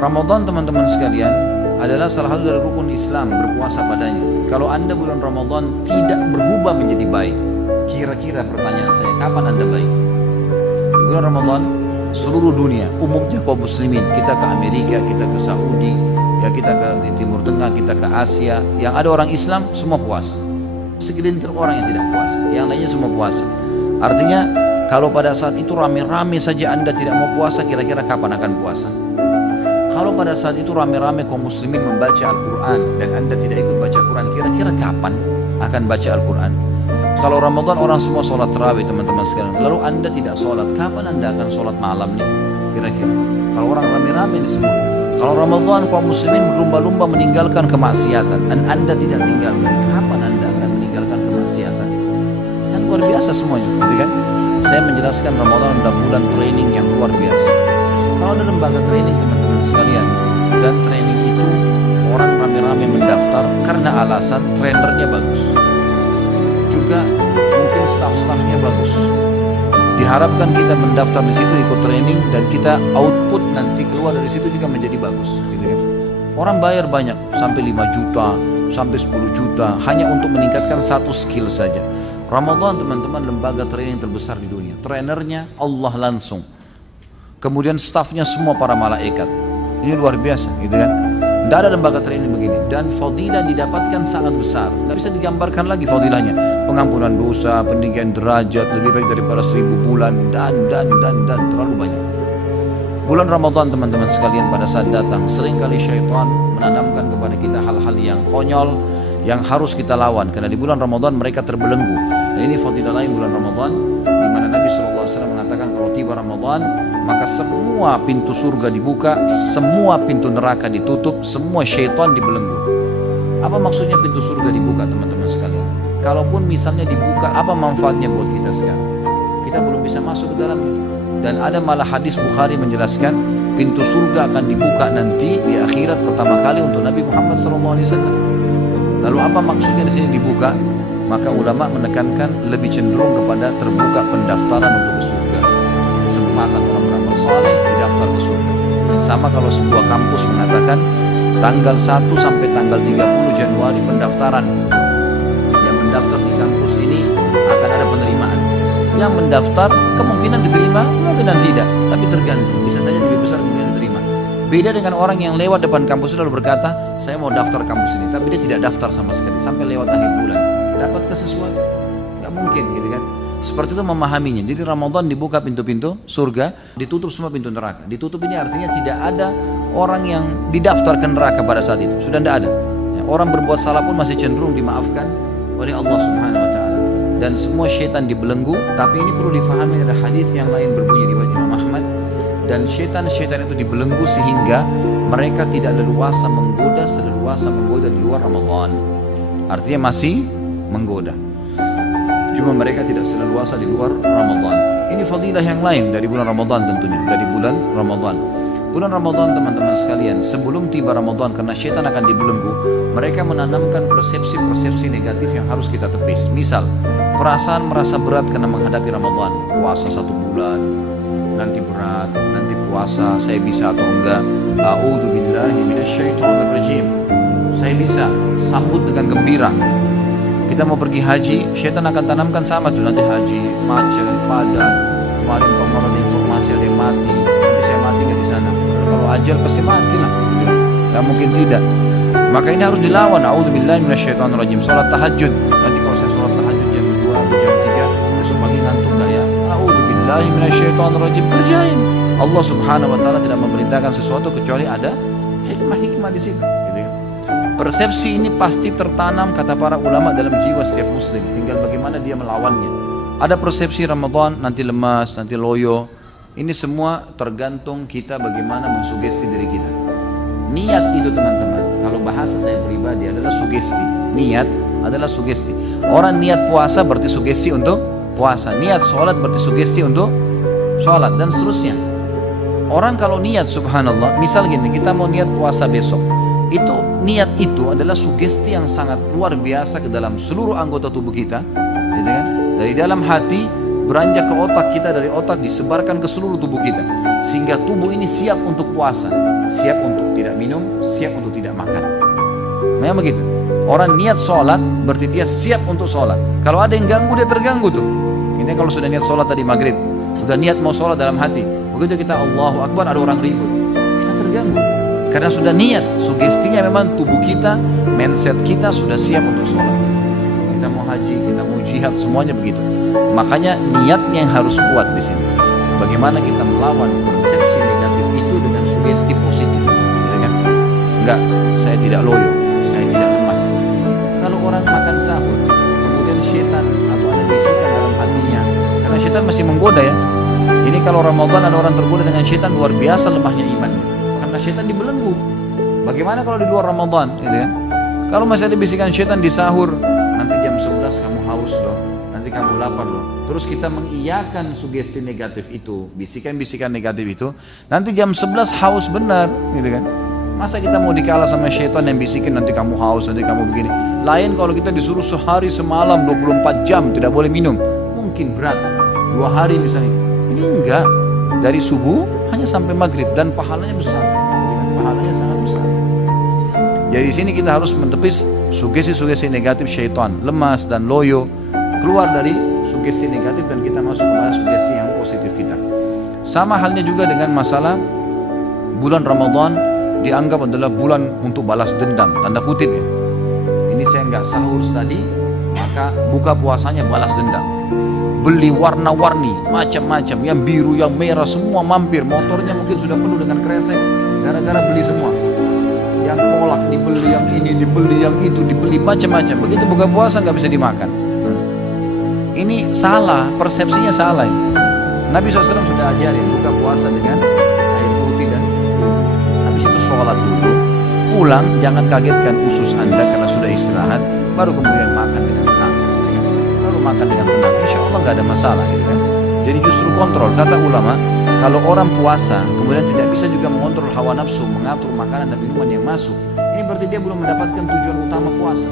Ramadan teman-teman sekalian adalah salah satu dari rukun Islam, berpuasa padanya. Kalau Anda bulan Ramadan tidak berubah menjadi baik, kira-kira pertanyaan saya, kapan Anda baik? Di bulan Ramadan seluruh dunia, umumnya kaum muslimin, kita ke Amerika, kita ke Saudi, ya kita ke Timur Tengah, kita ke Asia, yang ada orang Islam semua puasa. Segelintir orang yang tidak puasa, yang lainnya semua puasa. Artinya kalau pada saat itu rame-rame saja Anda tidak mau puasa, kira-kira kapan akan puasa? Kalau pada saat itu rame-rame kaum muslimin membaca Al-Quran dan Anda tidak ikut baca Quran, kira-kira kapan akan baca Al-Quran? Kalau Ramadan orang semua sholat tarawih teman-teman sekalian, lalu Anda tidak sholat, kapan Anda akan sholat malam nih? Kira-kira kalau orang rame-rame ini semua. Kalau Ramadan kaum muslimin berlumba-lumba meninggalkan kemaksiatan dan Anda tidak tinggalkan, kapan Anda akan meninggalkan kemaksiatan? Kan luar biasa semuanya, gitu kan? Saya menjelaskan Ramadan adalah bulan training yang luar biasa. Kalau ada lembaga training teman-teman sekalian, dan training itu orang rame-rame mendaftar karena alasan trainernya bagus, juga mungkin staff-staffnya bagus. Diharapkan kita mendaftar di situ, ikut training, dan kita output nanti keluar dari situ juga menjadi bagus, gitu kan? Orang bayar banyak, sampai 5 juta, sampai 10 juta, hanya untuk meningkatkan satu skill saja. Ramadan teman-teman lembaga training terbesar di dunia. Trainernya Allah langsung. Kemudian staffnya semua para malaikat. Ini luar biasa, gitu kan? Tidak ada lembaga training begini. Dan fadilah didapatkan sangat besar. Tidak bisa digambarkan lagi fadilahnya. Pengampunan dosa, peninggian derajat, lebih baik daripada 1000 bulan, dan terlalu banyak. Bulan Ramadan teman-teman sekalian pada saat datang, seringkali syaitan menanamkan kepada kita hal-hal yang konyol, yang harus kita lawan. Karena di bulan Ramadan mereka terbelenggu. Dan ini fadilah lain bulan Ramadan, di mana Nabi SAW mengatakan kalau tiba Ramadan, maka semua pintu surga dibuka, semua pintu neraka ditutup, semua syaitan dibelenggu. Apa maksudnya pintu surga dibuka teman-teman sekalian? Kalaupun misalnya dibuka, apa manfaatnya buat kita sekarang? Kita belum bisa masuk ke dalamnya. Dan ada malah hadis Bukhari menjelaskan pintu surga akan dibuka nanti di akhirat pertama kali untuk Nabi Muhammad SAW. Lalu apa maksudnya di sini dibuka? Maka ulama menekankan lebih cenderung kepada terbuka pendaftaran untuk ke surga. Kesempatan orang beramal saleh didaftar ke surga. Sama kalau sebuah kampus mengatakan tanggal 1 sampai tanggal 30 Januari pendaftaran. Yang mendaftar di kampus ini akan ada penerimaan. Yang mendaftar kemungkinan diterima, kemungkinan tidak, tapi tergantung. Bisa saja lebih besar kemungkinan diterima. Beda dengan orang yang lewat depan kampus lalu berkata, saya mau daftar kampus ini, tapi dia tidak daftar sama sekali sampai lewat akhir bulan. Dapatkah sesuatu? Gak mungkin, gitu kan? Seperti itu memahaminya. Jadi Ramadan dibuka pintu-pintu surga, ditutup semua pintu neraka. Ditutup ini artinya tidak ada orang yang didaftarkan neraka pada saat itu. Sudah tidak ada. Orang berbuat salah pun masih cenderung dimaafkan oleh Allah Subhanahu Wa Taala. Dan semua syaitan dibelenggu. Tapi ini perlu difahami, ada hadis yang lain berbunyi riwayat Imam Ahmad. Dan syaitan-syaitan itu dibelenggu sehingga mereka tidak leluasa menggoda seleluasa menggoda di luar Ramadan. Artinya masih menggoda. Cuma mereka tidak seleluasa di luar Ramadan. Ini fadilah yang lain dari bulan Ramadan tentunya, dari bulan Ramadan. Bulan Ramadan teman-teman sekalian, sebelum tiba Ramadan karena syaitan akan dibelenggu, mereka menanamkan persepsi-persepsi negatif yang harus kita tepis. Misal, perasaan merasa berat karena menghadapi Ramadan, puasa 1 bulan, nanti berat, nanti puasa, saya bisa atau enggak? A'udzubillahi minasyaitonirrajim. Saya bisa, sambut dengan gembira. Kita mau pergi haji, syaitan akan tanamkan sama tuh, nanti haji, macet, padat. Kemarin ada informasi ada yang mati, nanti saya mati nggak di sana. Kalau ajal pasti mati lah, nggak mungkin tidak. Maka ini harus dilawan. A'udzubillahi minasyaitonirrajim. Salat tahajud, nanti kalau saya salat tahajud jam 2 atau jam 3, besok pagi ngantuk nggak ya? A'udzubillahi minasyaitonirrajim. Kerjain. Allah Subhanahu Wa Taala tidak memerintahkan sesuatu kecuali ada hikmah-hikmah di situ. Persepsi ini pasti tertanam kata para ulama dalam jiwa setiap muslim, tinggal bagaimana dia melawannya. Ada persepsi Ramadan nanti lemas, nanti loyo. Ini semua tergantung kita bagaimana mensugesti diri kita. Niat itu teman-teman, kalau bahasa saya pribadi adalah sugesti. Niat adalah sugesti. Orang niat puasa berarti sugesti untuk puasa. Niat sholat berarti sugesti untuk sholat, dan seterusnya. Orang kalau niat subhanallah, misal gini, kita mau niat puasa besok, itu niat itu adalah sugesti yang sangat luar biasa ke dalam seluruh anggota tubuh kita, gitu kan? Dari dalam hati beranjak ke otak kita, dari otak disebarkan ke seluruh tubuh kita, sehingga tubuh ini siap untuk puasa, siap untuk tidak minum, siap untuk tidak makan. Memang begitu. Orang niat sholat berarti dia siap untuk sholat. Kalau ada yang ganggu, dia terganggu tuh. Ini kalau sudah niat sholat tadi maghrib, sudah niat mau sholat dalam hati, begitu kita Allahu Akbar ada orang ribut, kita terganggu. Karena sudah niat, sugestinya memang tubuh kita, mindset kita sudah siap untuk sholat. Kita mau haji, kita mau jihad, semuanya begitu. Makanya niatnya yang harus kuat di sini. Bagaimana kita melawan persepsi negatif itu dengan sugesti positif, gitu kan? Enggak, saya tidak loyo, saya tidak lemas. Kalau orang makan sahur, kemudian setan atau ada bisikan dalam hatinya, karena setan masih menggoda ya. Ini kalau Ramadan ada orang tergoda dengan setan, luar biasa lemahnya iman. Karena setan dibelenggu. Bagaimana kalau di luar Ramadan, gitu kan? Kalau masih ada bisikan setan di sahur, nanti jam 11 kamu haus loh, nanti kamu lapar loh. Terus kita mengiyakan sugesti negatif itu, bisikan-bisikan negatif itu, nanti jam 11 haus benar, gitu kan? Masa kita mau dikalah sama syaitan yang bisikin nanti kamu haus, nanti kamu begini. Lain kalau kita disuruh sehari semalam 24 jam tidak boleh minum, mungkin berat. 2 hari misalnya. Ini enggak, dari subuh hanya sampai maghrib dan pahalanya besar, pahalanya sangat besar. Jadi di sini kita harus menepis sugesti-sugesti negatif syaitan, lemas dan loyo, keluar dari sugesti negatif dan kita masuk kepada sugesti yang positif kita. Sama halnya juga dengan masalah bulan Ramadan dianggap adalah bulan untuk balas dendam, tanda kutip ya. Ini saya nggak sahur tadi, maka buka puasanya balas dendam. Beli warna-warni, macam-macam, yang biru, yang merah, semua mampir. Motornya mungkin sudah penuh dengan kresek, gara-gara beli semua. Yang kolak dibeli, yang ini dibeli, yang itu dibeli, macam-macam. Begitu buka puasa nggak bisa dimakan. Ini salah, persepsinya salah. Nabi SAW sudah ajarin buka puasa dengan air putih dan habis itu sholat dulu, pulang jangan kagetkan usus anda karena sudah istirahat, baru kemudian makan dengan tenang. Baru makan dengan tenang, insya Allah nggak ada masalah, gitu kan? Jadi justru kontrol. Kata ulama, kalau orang puasa kemudian tidak bisa juga mengontrol hawa nafsu, mengatur makanan dan minuman yang masuk, ini berarti dia belum mendapatkan tujuan utama puasa,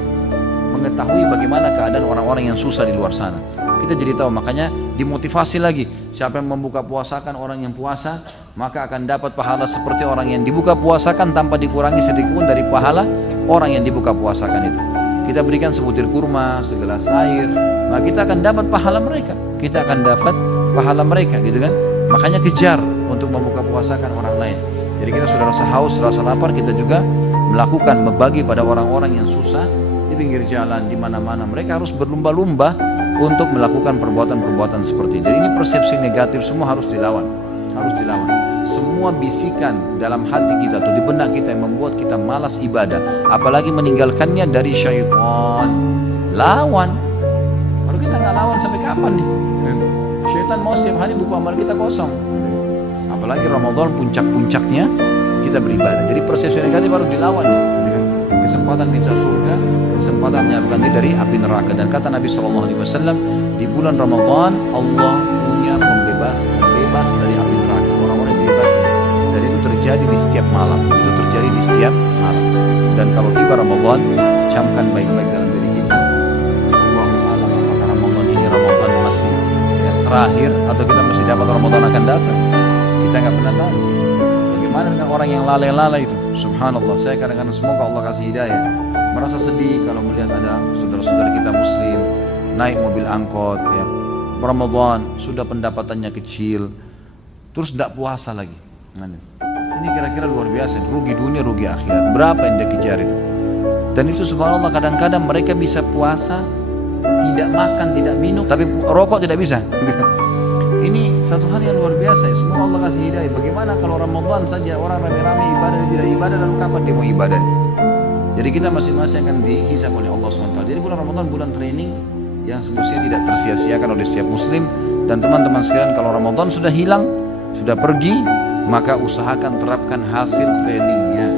mengetahui bagaimana keadaan orang-orang yang susah di luar sana. Kita jadi tahu, makanya dimotivasi lagi. Siapa yang membuka puasakan orang yang puasa, maka akan dapat pahala seperti orang yang dibuka puasakan tanpa dikurangi sedikit pun dari pahala orang yang dibuka puasakan itu. Kita berikan sebutir kurma, segelas air, maka kita akan dapat pahala mereka. Kita akan dapat pahala mereka, gitu kan? Makanya kejar untuk membuka puasakan orang lain. Jadi kita sudah rasa haus, rasa lapar, kita juga melakukan, membagi pada orang-orang yang susah di pinggir jalan, di mana-mana. Mereka harus berlumba-lumba untuk melakukan perbuatan-perbuatan seperti ini. Jadi ini persepsi negatif semua harus dilawan, harus dilawan. Semua bisikan dalam hati kita atau di benak kita yang membuat kita malas ibadah, apalagi meninggalkannya dari syaitan, lawan. Kalau kita nggak lawan sampai kapan nih? Syaitan mau setiap hari buku amal kita kosong. Apalagi Ramadan puncak-puncaknya kita beribadah. Jadi persepsi negatif harus dilawan nih. Kesempatan minta surga, kesempatan menyelamatkan diri dari api neraka. Dan kata Nabi SAW, di bulan Ramadan Allah punya pembebas dari api neraka. Orang-orang dibebasi. Dan itu terjadi di setiap malam. Itu terjadi di setiap malam. Dan kalau tiba Ramadan, camkan baik-baik dalam diri kita. Allahu a'lam apakah Ramadan ini Ramadan masih yang terakhir atau kita masih dapat Ramadan akan datang. Kita nggak pernah tahu. Bagaimana dengan orang yang lalai-lalai itu? Subhanallah, saya kadang-kadang semoga Allah kasih hidayah. Merasa sedih kalau melihat ada saudara-saudara kita muslim naik mobil angkot ya, Ramadan sudah pendapatannya kecil, terus tidak puasa lagi. Ini kira-kira luar biasa, rugi dunia, rugi akhirat. Berapa yang dia kejar itu? Dan itu subhanallah kadang-kadang mereka bisa puasa, tidak makan, tidak minum, tapi rokok tidak bisa. Ini satu hal yang luar biasa ya. Semua Allah kasih hidayah. Bagaimana kalau Ramadan saja orang rame-rame ibadah, dia tidak ibadah, lalu kapan dia mau ibadah? Jadi kita masing-masing akan dihisab oleh Allah SWT. Jadi bulan Ramadan bulan training yang semestinya tidak tersia-siakan oleh setiap muslim. Dan teman-teman sekalian, kalau Ramadan sudah hilang, sudah pergi, maka usahakan terapkan hasil trainingnya.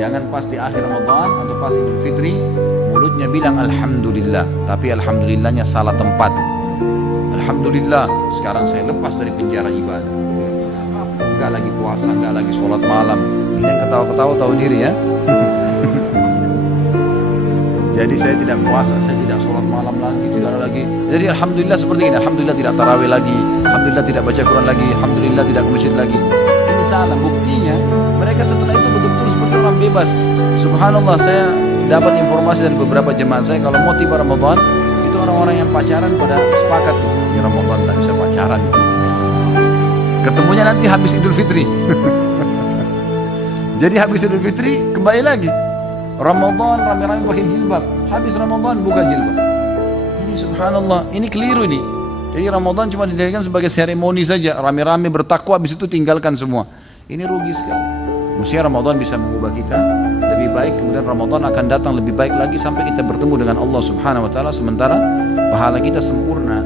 Jangan pas di akhir Ramadan atau pas Idul Fitri mulutnya bilang Alhamdulillah, tapi Alhamdulillahnya salah tempat. Alhamdulillah, sekarang saya lepas dari penjara ibadah. Enggak lagi puasa, enggak lagi sholat malam. Ini yang ketawa-ketawa tahu diri ya. Jadi saya tidak puasa, saya tidak sholat malam lagi, tidak lagi. Jadi alhamdulillah seperti ini, alhamdulillah tidak tarawih lagi, alhamdulillah tidak baca Quran lagi, alhamdulillah tidak ke masjid lagi. Ini salah. Buktinya mereka setelah itu betul-betul seperti orang bebas. Subhanallah, saya dapat informasi dari beberapa jemaah saya, kalau mau tiba Ramadan itu orang-orang yang pacaran pada sepakat tuh, di Ramadan tidak bisa pacaran. Ketemunya nanti habis Idul Fitri. Jadi habis Idul Fitri kembali lagi. Ramadan rame-rame pakai jilbab, habis Ramadan buka jilbab. Ini subhanallah, ini keliru ini. Jadi Ramadan cuma dijadikan sebagai seremoni saja, rame-rame bertakwa, habis itu tinggalkan semua. Ini rugi sekali. Mestinya Ramadan bisa mengubah kita lebih baik, kemudian Ramadan akan datang lebih baik lagi sampai kita bertemu dengan Allah Subhanahu wa taala, sementara pahala kita sempurna,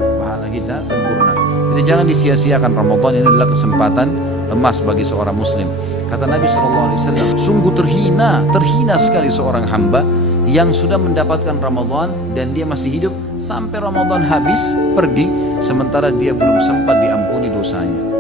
Jadi jangan disia-siakan Ramadan, ini adalah kesempatan emas bagi seorang muslim. Kata Nabi SAW, sungguh terhina sekali seorang hamba yang sudah mendapatkan Ramadan dan dia masih hidup sampai Ramadan habis pergi, sementara dia belum sempat diampuni dosanya.